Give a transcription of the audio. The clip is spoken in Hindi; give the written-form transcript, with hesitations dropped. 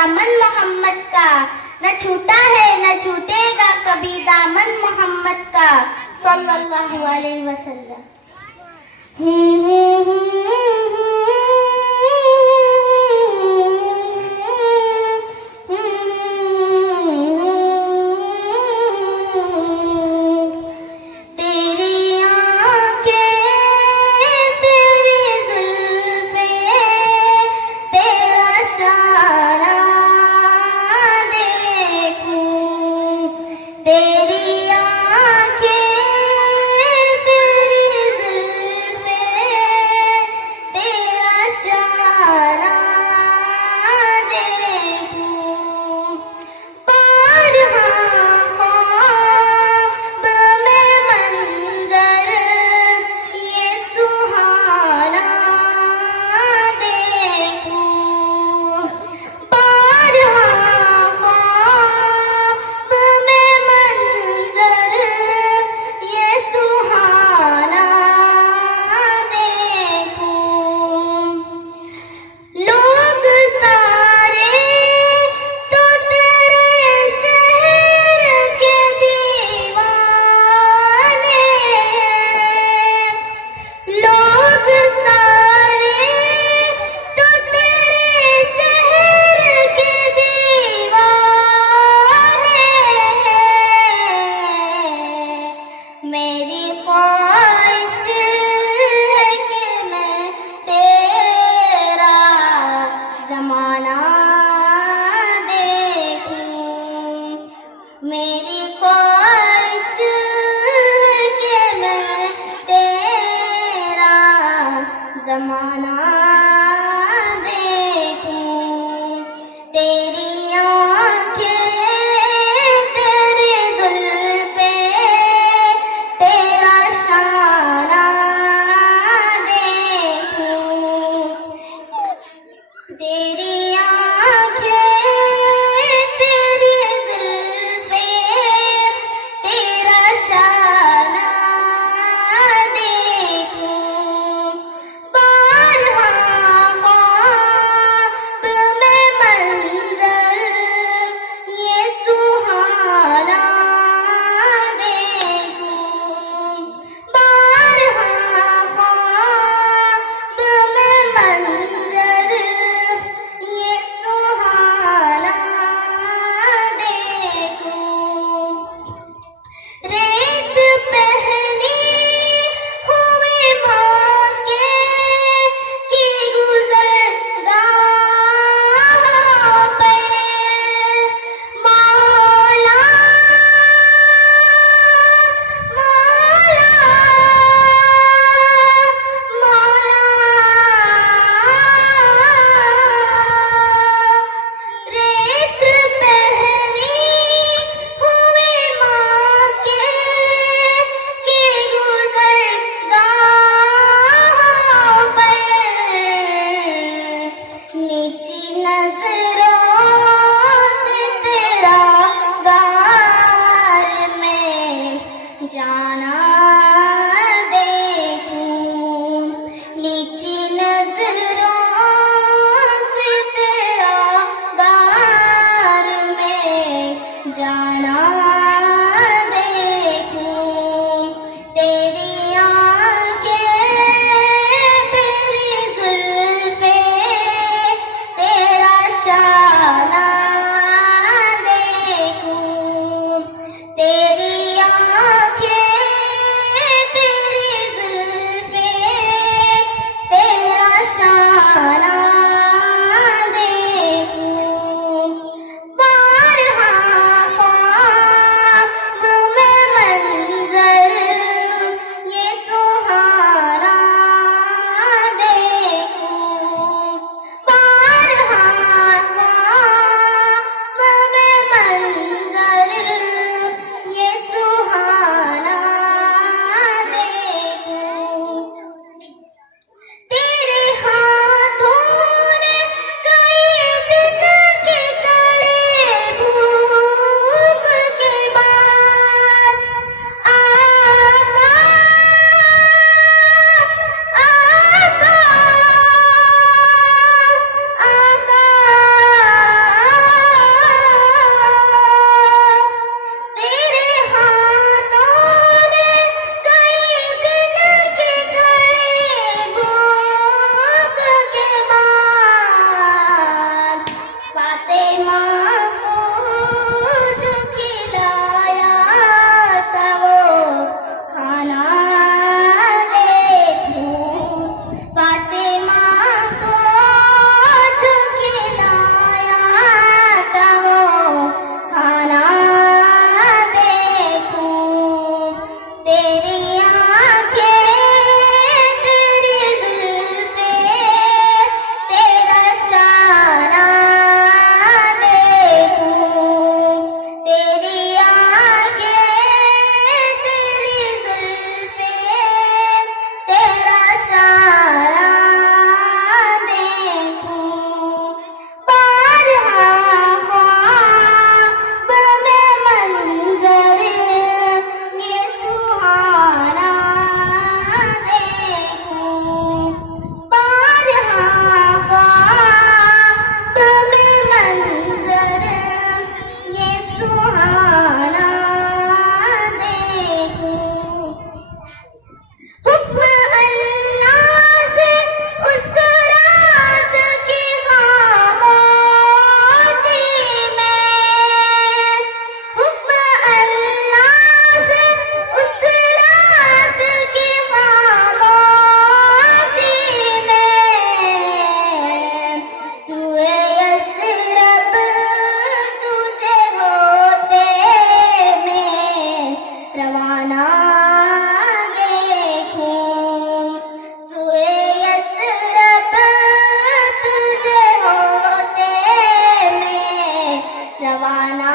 दामन मोहम्मद का, न छूटा है न छूटेगा कभी दामन मोहम्मद का सल्लल्लाहु अलैहि वसल्लम। मेरी ख्वाहिश है कि मैं तेरा ज़माना देखूं, तेरी आँखें तेरे जुल्फ़े तेरा शाना देखूं, तेरी जाना देखूं, नीची नजरों से तेरा गार में जाना देखूं, तेरी आँखें तेरी जुल्फ़े तेरा शाना देखूं, तेरी माँ को जो खिलाया था वो खाना देखूं, फातिमा को जो खिलाया था वो खाना देखूं। तेरी आँखें तेरी जुल्फ़ें तेरा शाना देखूं। तेरी आँखें तेरी जुल्फ़ें तेरा शाना देखूं। बारहा ख्वाब में मंज़र ये सुहाना देखूं। बारहा ख्वाब में मंज़र ये सुहाना देखूं। हुक्म अल्लाह से उस रात की खामोशी में, हुक्म अल्लाह से उस रात की खामोशी में, सूए यसरब तुझे होते में रवाना देखूं। सूए यसरब तुझे होते में रवाना